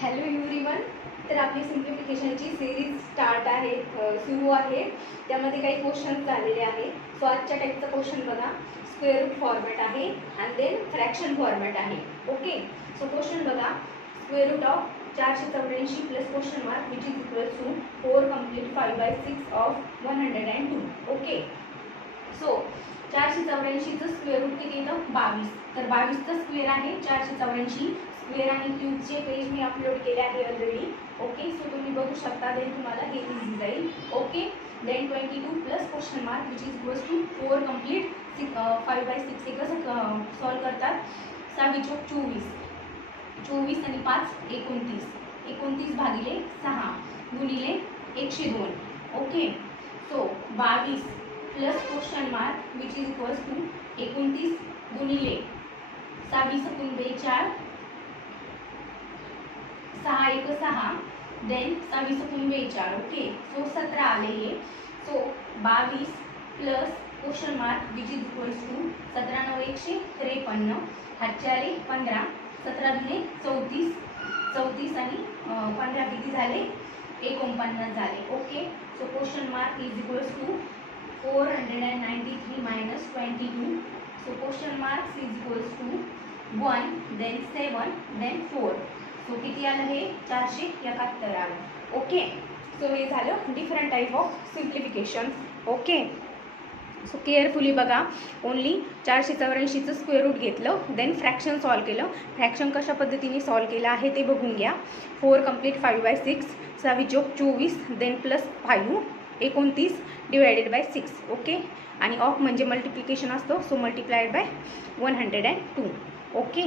Hello everyone. तर आपली सिम्प्लिफिकेशनची series सुरू आहे. त्यामध्ये काही क्वेश्चन्स झालेले आहे. सो आजच्या टाईपचा क्वेश्चन बघा. स्क्वेअर रूट फॉर्मॅट आहे अँड देन फ्रॅक्शन फॉर्मॅट आहे. ओके, सो क्वेश्चन बघा. Square root of 484 plus question mark which is equal to 4 complete 5/6 of 102. Okay, सो 484चं स्क्वेअर रूट किती येतं? 22. तर 22चा स्क्वेअर आहे 484. स्क्वेअर आणि क्यूबचे पेज मी अपलोड केले आहे ऑलरेडी. ओके, सो तुम्ही बघू शकता. देन तुम्हाला हे इझी जाईल. Okay, then 22 plus question mark which is equals to 4 complete 5/6. हे कसं सॉल्व करतात? 6×24. 24 आणि 5 29. 29 भागिले 6 गुणिले 102. Okay, so 22 plus question mark which is equals to 29 गुणिले 6×4 6 1 6 देन 6×4. ओके, सो 17 आले हे. So 22 plus question mark which is equals to 17 9 153. हातचे आले 15. 17 दुने 34. 34 आणि 15 किती झाले? 49 झाले. Okay, so question mark is equals to 493 minus 22. So question mark is equals to 1 then 7 then 4. So किती आलं हे? 471 आलं. ओके, सो हे झालं different type of simplification. Okay, so carefully बघा. ओनली 484चं स्क्वेअर रूट घेतलं, देन फ्रॅक्शन सॉल्व केलं. फ्रॅक्शन कशा पद्धतीने सॉल्व केलं आहे ते बघून घ्या. 4 complete 5/6 24 then plus 5 29 divided by 6. Okay, आणि ऑफ म्हणजे मल्टिप्लिकेशन असतो. So multiplied by 102. ओके.